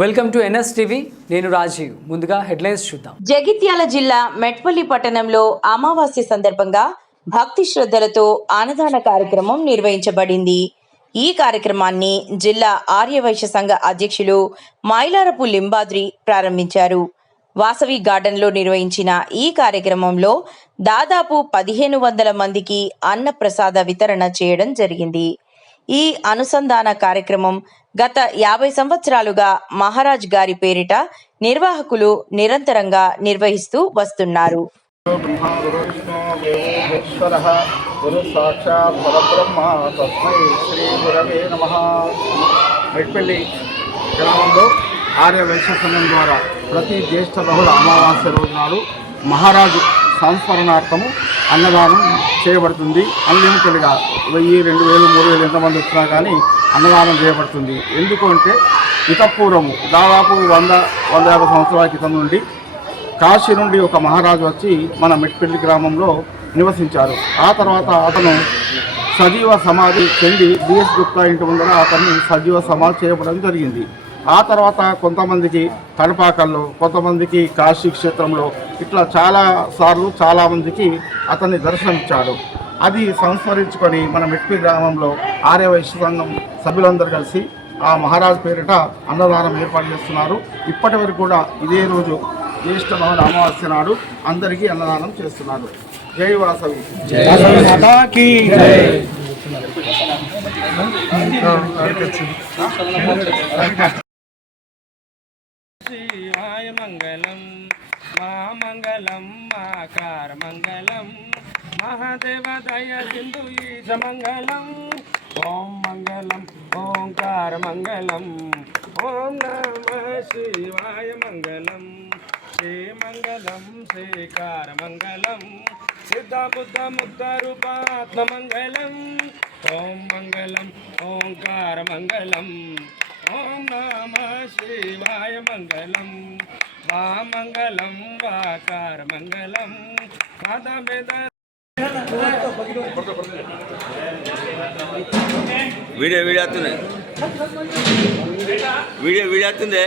Welcome to NS TV. నేను రాజీవ్. ముందుగా headlines చూద్దాం. జగిత్యాల జిల్లా మెట్పల్లి పట్టణంలో అమావాస్య సందర్భంగా భక్తి శ్రద్ధలతో అన్నదాన కార్యక్రమం నిర్వహించబడింది. ఈ కార్యక్రమాన్ని జిల్లా ఆర్యవైశ్య సంఘ అధ్యక్షులు మైలారపు లింబాద్రి ప్రారంభించారు. వాసవి గార్డెన్లో నిర్వహించిన ఈ కార్యక్రమంలో దాదాపు పదిహేను వందల మందికి అన్న ప్రసాద వితరణ చేయడం జరిగింది. ఈ అనుసంధాన కార్యక్రమం గత యాభై సంవత్సరాలుగా మహారాజ్ గారి పేరిట నిర్వాహకులు నిరంతరంగా నిర్వహిస్తూ వస్తున్నారు. గ్రామంలో ఆర్య వైశ్య సంఘం ద్వారా ప్రతి జ్యేష్ఠ బహుళ అమావాస్య రోజు నాడు మహారాజు సంస్మరణార్థము అన్నదానం చేయబడుతుంది. అన్లిమిటెడ్గా వెయ్యి రెండు వేలు మూడు వేలు ఎంతమంది వచ్చినా కానీ అన్నదానం చేయబడుతుంది. ఎందుకు అంటే ఇతపూర్వము దాదాపు వంద వంద యాభై సంవత్సరాల క్రితం నుండి కాశీ నుండి ఒక మహారాజు వచ్చి మన మెట్పల్లి గ్రామంలో నివసించారు. ఆ తర్వాత అతను సజీవ సమాధి చెంది డిఎస్ గుప్తా ఇంటి ముందర అతన్ని సజీవ సమాధి చేయబడడం జరిగింది. ఆ తర్వాత కొంతమందికి తడపాకల్లో కొంతమందికి కాశీ క్షేత్రంలో ఇట్లా చాలా సార్లు చాలామందికి అతన్ని దర్శనమిచ్చాడు అది సంస్మరించుకొని మన మెట్పల్లి గ్రామంలో ఆర్యవైశ్య సంఘం సభ్యులందరూ కలిసి ఆ మహారాజు పేరిట అన్నదానం ఏర్పాటు చేస్తున్నారు ఇప్పటి వరకు కూడా ఇదే రోజు జ్యేష్ఠ భవన అమావాస్య నాడు అందరికీ అన్నదానం చేస్తున్నారు జై వాసవి శివాయ మంగళం మా మంగళం మాకార మంగళం మహాదేవ దయ సింధు ఈశ మంగళం ఓం మంగళం ఓంకార మంగళం ఓం నమ శివాయ మంగళం శ్రీ మంగళం శ్రీకార మంగళం సిద్ధ బుద్ధ ముక్త రూపాత్మ మంగళం ఓం మంగళం ఓంకార మంగళం ఓం నమ శివాయ మంగళం వా మంగళం వాకార మంగళం మాతా వీడియో వీడియో వస్తుంది వీడియో వీడియో వస్తుంది